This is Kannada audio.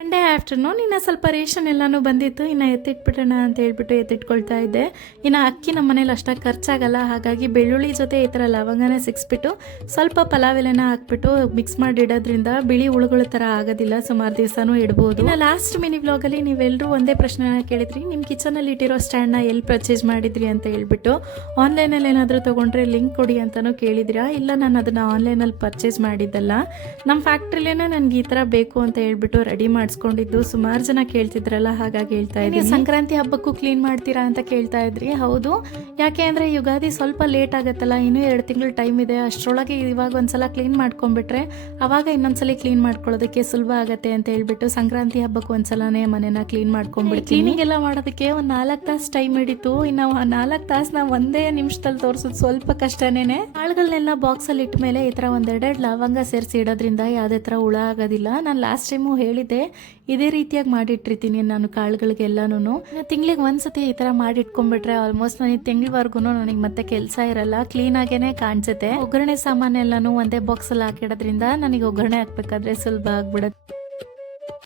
ಸಂಡೇ ಆಫ್ಟರ್ನೂನ್ ಇನ್ನು ಸ್ವಲ್ಪ ರೇಷನ್ ಎಲ್ಲನೂ ಬಂದಿತ್ತು, ಇನ್ನು ಎತ್ತಿಟ್ಬಿಡೋಣ ಅಂತ ಹೇಳ್ಬಿಟ್ಟು ಎತ್ತಿಟ್ಕೊಳ್ತಾ ಇದ್ದೆ. ಇನ್ನು ಅಕ್ಕಿ ನಮ್ಮ ಮನೇಲಿ ಅಷ್ಟಾಗಿ ಖರ್ಚಾಗಲ್ಲ, ಹಾಗಾಗಿ ಬೆಳ್ಳುಳ್ಳಿ ಜೊತೆ ಈ ಥರ ಲವಂಗನ ಸಿಕ್ಸ್ಬಿಟ್ಟು ಸ್ವಲ್ಪ ಪಲಾವ್ ಎಲೆನ ಹಾಕ್ಬಿಟ್ಟು ಮಿಕ್ಸ್ ಮಾಡಿ ಇಡೋದ್ರಿಂದ ಬಿಳಿ ಹುಳುಗಳ ಥರ ಆಗೋದಿಲ್ಲ, ಸುಮಾರು ದಿವಸನೂ ಇಡ್ಬೋದು. ಇನ್ನು ಲಾಸ್ಟ್ ಮಿನಿ ವ್ಲಾಗಲ್ಲಿ ನೀವೆಲ್ಲರೂ ಒಂದೇ ಪ್ರಶ್ನೆನ ಕೇಳಿದ್ರಿ, ನಿಮ್ಮ ಕಿಚನಲ್ಲಿ ಇಟ್ಟಿರೋ ಸ್ಟ್ಯಾಂಡ್ನ ಎಲ್ಲಿ ಪರ್ಚೇಸ್ ಮಾಡಿದ್ರಿ ಅಂತ ಹೇಳ್ಬಿಟ್ಟು. ಆನ್ಲೈನಲ್ಲಿ ಏನಾದರೂ ತೊಗೊಂಡ್ರೆ ಲಿಂಕ್ ಕೊಡಿ ಅಂತಲೂ ಕೇಳಿದಿರಾ. ಇಲ್ಲ, ನಾನು ಅದನ್ನು ಆನ್ಲೈನಲ್ಲಿ ಪರ್ಚೇಸ್ ಮಾಡಿದ್ದಲ್ಲ, ನಮ್ಮ ಫ್ಯಾಕ್ಟ್ರಿಲೇ ನನಗೆ ಈ ಥರ ಬೇಕು ಅಂತ ಹೇಳ್ಬಿಟ್ಟು ರೆಡಿ ಮಾಡಿಸ್ಕೊಂಡಿದ್ದು. ಸುಮಾರು ಜನ ಕೇಳ್ತಿದ್ರಲ್ಲ, ಹಾಗಾಗಿ ಹೇಳ್ತಾ ಇದ್ದೀನಿ. ಸಂಕ್ರಾಂತಿ ಹಬ್ಬಕ್ಕೂ ಕ್ಲೀನ್ ಮಾಡ್ತೀರಾ ಅಂತ ಕೇಳ್ತಾ ಇದ್ರಿ. ಹೌದು, ಯಾಕೆ ಅಂದರೆ ಯುಗಾದಿ ಸ್ವಲ್ಪ ಲೇಟ್ ಆಗುತ್ತಲ್ಲ, ಇನ್ನೂ 2 ತಿಂಗಳು ಟೈಮ್ ಇದೆ. ಅಷ್ಟರೊಳಗೆ ಇವಾಗ ಒಂದ್ಸಲ ಕ್ಲೀನ್ ಮಾಡ್ಕೊಂಡ್ಬಿಟ್ರೆ ಅವಾಗ ಇನ್ನೊಂದ್ಸಲ ಕ್ಲೀನ್ ಮಾಡ್ಕೊಳ್ಳೋದಕ್ಕೆ ಸುಲಭ ಆಗುತ್ತೆ ಅಂತ ಹೇಳ್ಬಿಟ್ಟು ಸಂಕ್ರಾಂತಿ ಹಬ್ಬಕ್ಕೆ ಒಂದ್ಸಲನೇ ಮನೆನ ಕ್ಲೀನ್ ಮಾಡ್ಕೊಂಡ್ಬಿಟ್ಟು ಕ್ಲೀನಿಂಗ್ ಎಲ್ಲ ಮಾಡೋದಕ್ಕೆ ಒಂದು 4 ತಾಸು ಟೈಮ್ ಹಿಡಿತು. ಇನ್ನು 4 ತಾಸು ನಾವು ಒಂದೇ ನಿಮಿಷದಲ್ಲಿ ತೋರಿಸೋದು ಸ್ವಲ್ಪ ಕಷ್ಟನೇನೆ. ಕಾಳುಗಳನ್ನೆಲ್ಲ ಬಾಕ್ಸಲ್ಲಿ ಇಟ್ಟ ಮೇಲೆ ಈ ಥರ 1-2 ಲವಂಗ ಸೇರಿಸಿ ಇಡೋದ್ರಿಂದ ಯಾವುದೇ ಥರ ಹುಳ ಆಗೋದಿಲ್ಲ. ನಾನು ಲಾಸ್ಟ್ ಟೈಮು ಹೇಳಿದ್ದೆ, ಇದೇ ರೀತಿಯಾಗಿ ಮಾಡಿಟ್ಟಿರ್ತೀನಿ ನಾನು ಕಾಳುಗಳಿಗೆಲ್ಲನೂ. ತಿಂಗಳಿಗೆ ಒಂದ್ಸತಿ ಈ ಥರ ಮಾಡಿಟ್ಕೊಂಡ್ಬಿಟ್ರೆ ಆಲ್ಮೋಸ್ಟ್ ನನಗೆ ತಿಂಗಳವರೆಗೂ ನನಗೆ ಮತ್ತೆ ಕೆಲಸ ಇರಲ್ಲ, ಕ್ಲೀನಾಗೇ ಕಾಣಿಸುತ್ತೆ. ಒಗ್ಗರಣೆ ಸಾಮಾನೆಲ್ಲನೂ ಒಂದೇ ಬಾಕ್ಸಲ್ಲಿ ಹಾಕಿಡೋದ್ರಿಂದ ನನಗೆ ಒಗ್ಗರಣೆ ಹಾಕ್ಬೇಕಾದ್ರೆ ಸುಲಭ ಆಗ್ಬಿಡುತ್ತೆ.